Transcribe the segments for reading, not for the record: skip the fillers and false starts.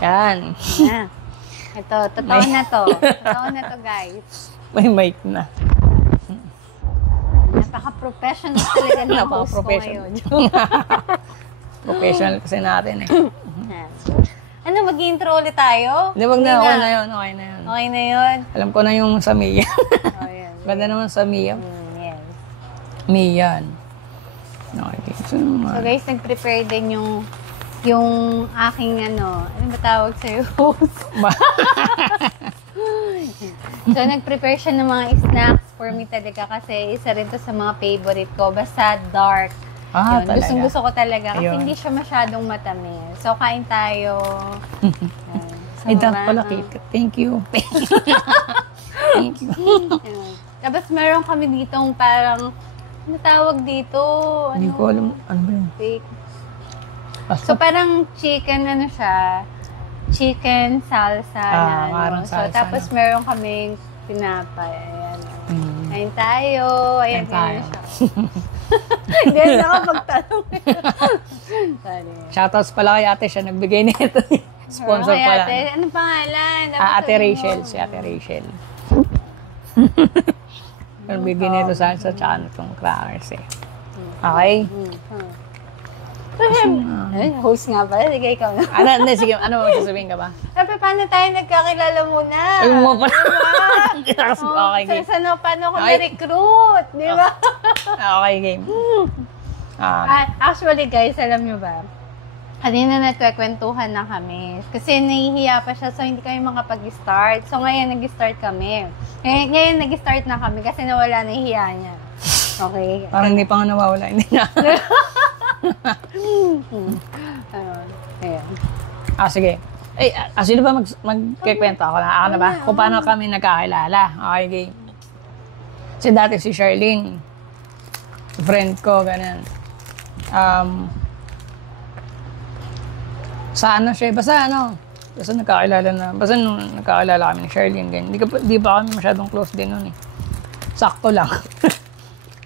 Yan. Na. Ito, totoo na to. Totoo na to, guys. May mic na. Napaka-professional talaga ng host ko ngayon. Professional kasi natin eh. Ano, mag-intro ulit tayo? Hindi, wag na. Okay na yun. Okay na yun. Okay na yun. Alam ko na yung sa Mia. Oh, yan. Ganda naman sa Mia. Yes. Mian. Okay. So guys, nag-prepare din yung aking ano ba tawag sa'yo? So, nag-prepare siya ng mga snacks for me talaga kasi isa rin to sa mga favorite ko. Basta dark. Ah, talaga? Gustong-gusto ko talaga kasi Ayun. hindi siya masyadong matamis. So, kain tayo. Ay, dark pala, Kate. Thank you. Thank you. Tapos, meron kami ditong parang, ano tawag dito? Hindi ko alam. Ano ba yun? Fake. Basta, So, parang chicken, ano siya? Chicken salsa na, parang So, salsa, tapos no? meron kaming pinapay. Ayan. Kain tayo. Ayan, Kain tayo. siya. Hindi na ako magtanong. Sorry. shoutouts pala kay ate siya. Nagbigay nito. Sponsor Okay, pala. ate. Anong pangalan? Ate Rachel. Si Ate Rachel. Nagbigay nito sa tsaka itong crackers eh. Okay? Host nga pala. Sige, ikaw na. Hindi, sige. Ano mo sasabihin ka ba? Sabi, paano tayo nagkakilala muna? Ay, mo pala. Okay, game. Paano ko na-recruit? Di ba? Okay, game. Actually, guys, alam nyo ba? Kanina nagkakwentuhan na kami. Kasi nahihiya pa siya, so hindi kami makapag-start. So ngayon, nag-start kami. Ngayon, nag-start na kami kasi nawala na hiya niya. Okay? Parang hindi pa nga nawawala. Hindi na. Ayan. Sige. Sino ba magkikwento ako na? Ako na ba? Kung paano kami nagkakilala. Okay, game. Kasi dati si Charlene, friend ko, ganyan. Basta nagkakilala na. Basta nung nagkakilala kami ni Charlene, ganyan. Di pa kami masyadong close din nun eh. Sakto lang.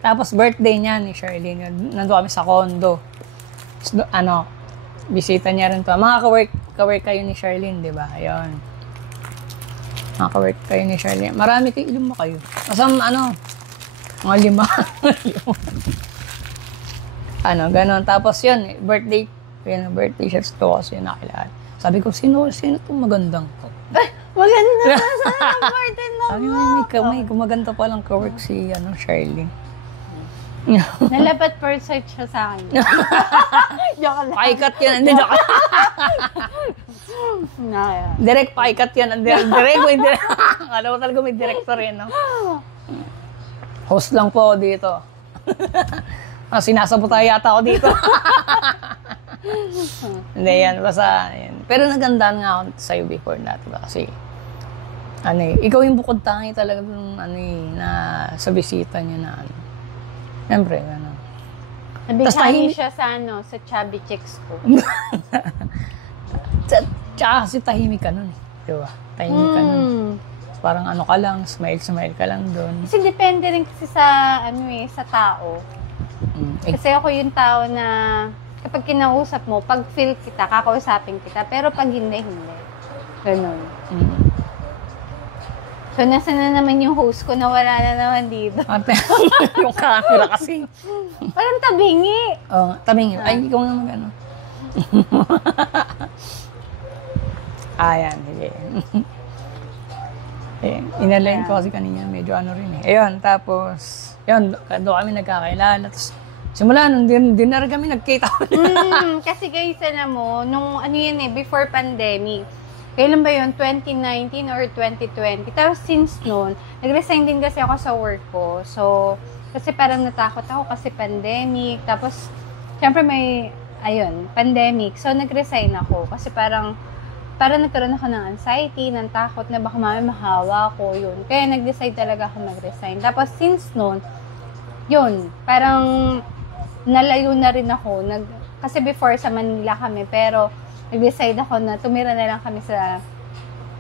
Tapos birthday niya ni Charlene. Nandun kami sa condo. Bisita niya rin to. Mga ka-work kayo ni Charlene, di ba? Ayun. Mga ka-work kayo ni Charlene. Marami kayo, ilan mo kayo? Masam, mga 5. Ganon. Tapos yun, birthday siya to kasi nakilala. Sabi ko, sino itong magandang to? Maganda na sa birthday mo. Sabi may gumaganda palang ka-work si Charlene. Nalapat per search siya sa akin. Joke lang. Pakikat yan. Hindi, joke lang. Direct pakikat yan. Direct. Alam ko talaga may director yan, no? Host lang po ako dito. Sinasabotay yata ako dito. Hindi yan. Basta, yan. Pero nagandaan nga ako sa'yo before that. Kasi, ikaw yung bukod tangi talaga dun, na sa bisita niya na, siyempre, Nabigyan siya sa chubby chicks ko. Tsaka kasi tahimik ka nun eh. Diba? Tahimik ka nun. Parang ka lang, smile ka lang dun. Kasi depende rin kasi sa tao. Kasi ako yung tao na kapag kinausap mo, pag feel kita, kakausapin kita. Pero pag hindi. Ganun. So, nasa na naman yung host ko na wala na naman dito. Yung camera kasi. Parang tabingi. Tabingi. Ay, ikaw nga mag-ano. Ayan, sige. Inalain ko kasi kanina, medyo rin eh. Ayun, tapos, doon kami nagkakailala. Tapos, simula nun, din na rin kami nagkita. Kasi guys, alam mo, nung before pandemic, kailan ba yun? 2019 or 2020? Tapos since noon, nag-resign din kasi ako sa work ko. So, kasi parang natakot ako kasi pandemic. Tapos, syempre pandemic. So, nag-resign ako kasi parang nagkaroon ako ng anxiety, ng takot na baka mahawa ko, yun. Kaya nag-decide talaga ako mag-resign. Tapos since noon, yun, parang nalayo na rin ako. Kasi before sa Manila kami, pero nag-decide ako na tumira na lang kami sa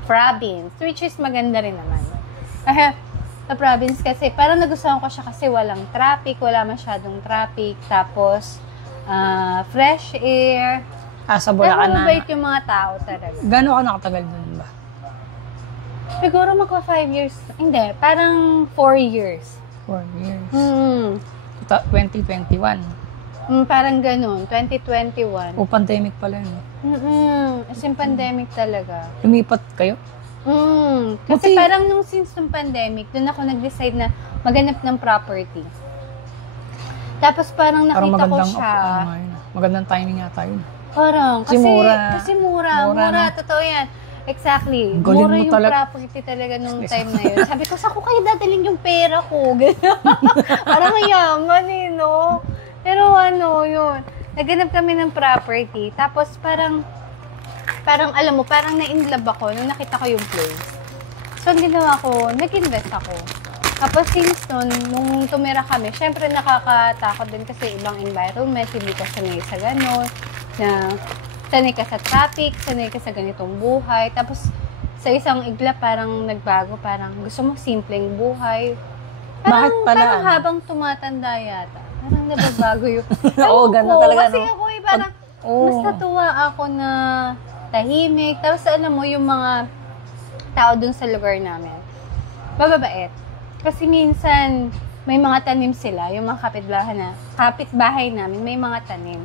province, which is maganda rin naman. Sa province kasi, parang nagustuhan ko siya kasi walang traffic, wala masyadong traffic, tapos fresh air, Sa Pero Bulacan na. mabait yung mga tao talaga. Gano'n ka nakatagal dun ba? Siguro magka 5 years. Hindi, parang 4 years. 4 years. 2021. Parang ganun, 2021. O pandemic pala yun. As in pandemic talaga. Lumipat kayo? Kasi Buti- parang since nung pandemic, doon ako nag-decide na maghanap ng property. Tapos parang Parang nakita ko magandang, siya. magandang timing yata yun. Parang, Kasi kasi mura, mura, no? totoo yan. Exactly. Galing Mura mo yung talaga. property talaga nung time na yun. Sabi ko, saan ko kayo dadalhin yung pera ko? Parang mayaman eh, no? Pero yun. Naghanap kami ng property. Tapos parang alam mo, parang na-inlove ako nung nakita ko yung place. So, ang ginawa ko, nag-invest ako. Tapos since nung tumira kami, syempre nakakatakot din kasi ibang environment, hindi ka sanay sa gano'n, na sanay ka sa traffic, sanay ka sa ganitong buhay. Tapos sa isang igla parang nagbago, parang gusto mo simpleng buhay. Bakit pala? Parang habang tumatanda yata, parang nababago yung... Oo, gano'n talaga, kasi no? ako parang mas natuwa ako na tahimik. Tapos alam mo, yung mga tao dun sa lugar namin, bababait. Kasi minsan, may mga tanim sila, yung mga kapitbahay namin, may mga tanim.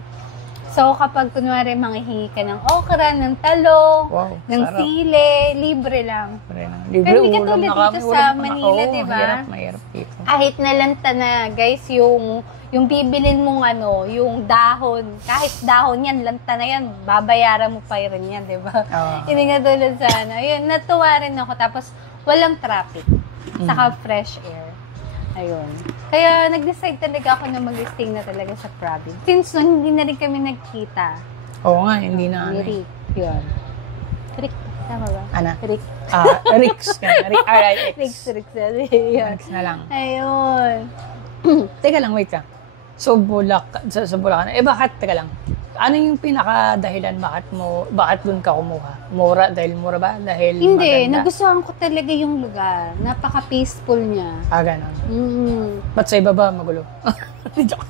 So, kapag kunwari manghihingi ka ng okra, ng talong, Wow, ng sarap. sile, libre lang. Libre Pero hindi ulam katulad na dito kami. sa Ulam na- Manila, Oo, di ba? Mahirap dito. Kahit nalanta na, guys, yung bibilin mong yung dahon, kahit dahon yan, lanta na yan, babayaran mo pa rin yan, di ba? Oo. Hindi nga tulad sa yun, natuwa rin ako, tapos walang traffic, saka fresh air. Ayun. Kaya nag-decide talaga ako na mag-stay na talaga sa province. Since noon, hindi na rin kami nagkita. Oo nga, hindi na Ni Rick. Yun. Rick, tama ba? Ana? Rick. Rix. R-I-X. Rick. Yun. Rix na lang. Ayun. Teka lang, wait ka. So, sa Bulacan. Bakit? Teka lang. Ano yung pinaka-dahilan bakit dun ka kumuha? Mura? Dahil mura ba? Dahil Hindi, maganda? nagustuhan ko talaga yung lugar. Napaka-peaceful niya. Ganon. Mm. Ba't sa iba ba magulo? Joke.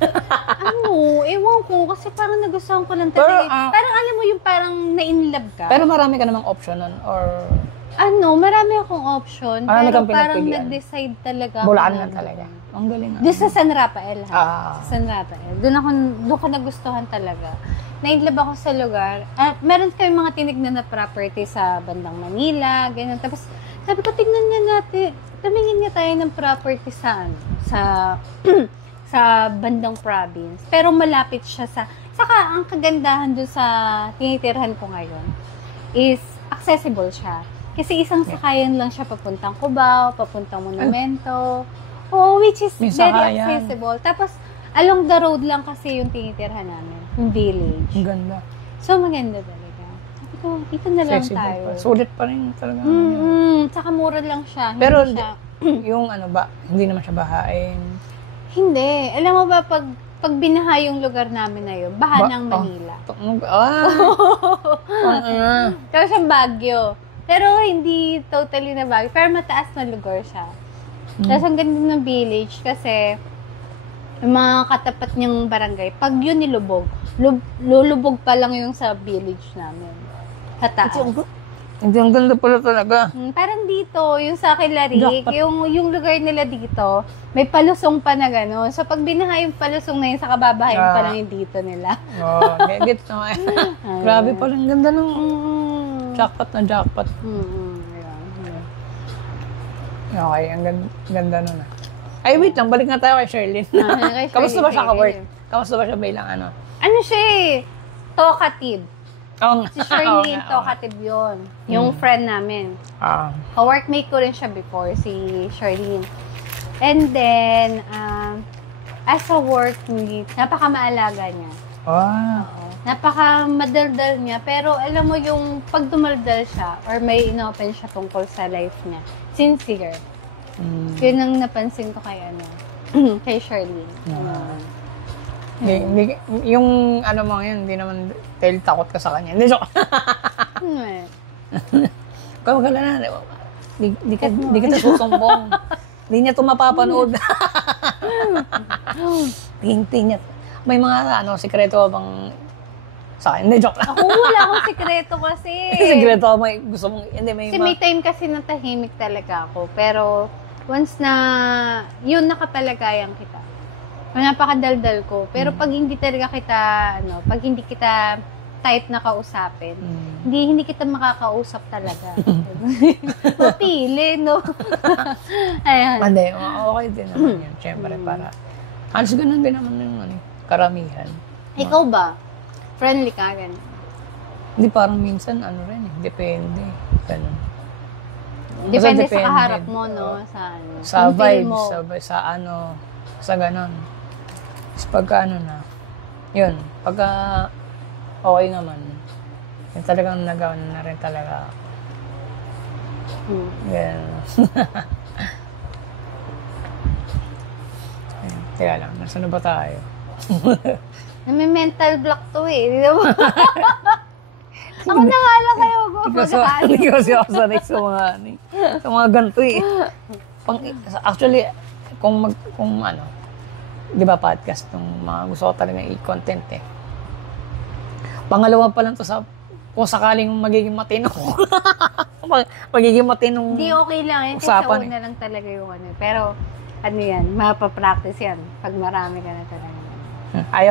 Ewan ko. Kasi parang nagustuhan ko lang Pero, talaga. Parang alam mo yung parang na-inlove ka. Pero marami ka namang option nun? Or marami akong option. Marami pero kang parang pinagpilian. nag-decide talaga. Bulacan ako na talaga? Ang galing nga. Doon sa San Rafael, ha? Sa San Rafael. Doon ko nagustuhan talaga. Na-inlove ako sa lugar. Meron kami mga tinignan na property sa bandang Manila, ganyan. Tapos, sabi ko, tumingin nga tayo ng property sa sa bandang province. Pero malapit siya saka ang kagandahan doon sa tinitirhan ko ngayon is accessible siya. Kasi isang sakayan lang siya papuntang Cubao, papuntang Monumento. Which is May very sakayan. accessible. Tapos, along the road lang kasi yung tinitirhan namin. Yung village. Ang ganda. So, maganda talaga. Sabi ko, dito na lang Accessible tayo. pa. Sulit pa rin talaga. Tsaka mura lang siya. Hindi Pero siya, yung hindi naman siya bahain. hindi. Alam mo ba, pag binaha yung lugar namin na yun, baha ng Manila. Tapos ang Baguio. Pero hindi totally na Baguio. Pero mataas na lugar siya. Tapos ang ganda ng village kasi yung mga katapat niyang barangay, pag yun nilubog, lulubog pa lang yung sa village namin. Sa taas. Hindi, ang ganda pala talaga. Parang dito, yung sa Kilarik, Jackpot. yung lugar nila dito, may palusong pa na gano'n. So, pag binaha yung palusong na yun, sa kababahayan pa lang yung dito nila. Gets na. Grabe pala, ang ganda ng jackpot na jackpot. Ayan. Okay, ang ganda nun ah. Ay, wait lang, balik na tayo kay Sherlyn. Kay Kamusta ba siya Sherlyn, ka-work? sige. Kamusta ba siya bilang ano? Ano siya eh? Talkative. Oo nga. Si Charlene, Oo nga. talkative yun. Yung friend namin. Ka-workmate ko rin siya before, si Charlene. And then, as a workmate, napaka-maalaga niya. Napaka-madaldal niya. Pero alam mo yung pag dumaldal siya, or may inopen siya tungkol sa life niya, sincere. Yun ang napansin ko kay kay Charlene. Yung ano mo yun, hindi naman dahil takot ka sa kanya. Hindi, joke. Kaya magala na. Di ka susumbong. Hindi niya ito mapapanood. Hindi niya. May mga sikreto bang Sa akin, hindi, joke lang. Ako, wala akong sikreto kasi. Sikreto ako, may gusto mong, hindi, may Kasi may time kasi na tahimik talaga ako. Pero, once na, yun nakapalagayan kita. Napakadaldal ko. Pero pag hindi talaga kita, pag hindi kita type na kausapin, hindi kita makakausap talaga. Mapili, no? Ayan. Hindi, okay din naman yun. Siyempre, para, halos ganun din naman yung karamihan. Ikaw ba? Friendly ka, ganun? Hindi, parang minsan, rin depende. Ganun. Depende Basta sa kaharap mo, no? Sa yung feel vibes, mo. sa ganun. Tapos pagka na, yun, pagka okay naman, yun talagang nagawa na rin talaga ako. Yan. Kaya lang, nasa na ba tayo? May mental block to eh. Di ba? Ako na nga lang kayo. Hindi kasi ako sanay sa mga ganito eh. Actually, kung di ba podcast ng mga gusto ko talaga i-content eh. Pangalawa pa lang to kung sakaling magiging matino. Magiging matinong Hindi, okay lang. Yan kasi sa una lang talaga yung Pero, yan, mapapractice yan. Pag marami ka na talaga. Ayaw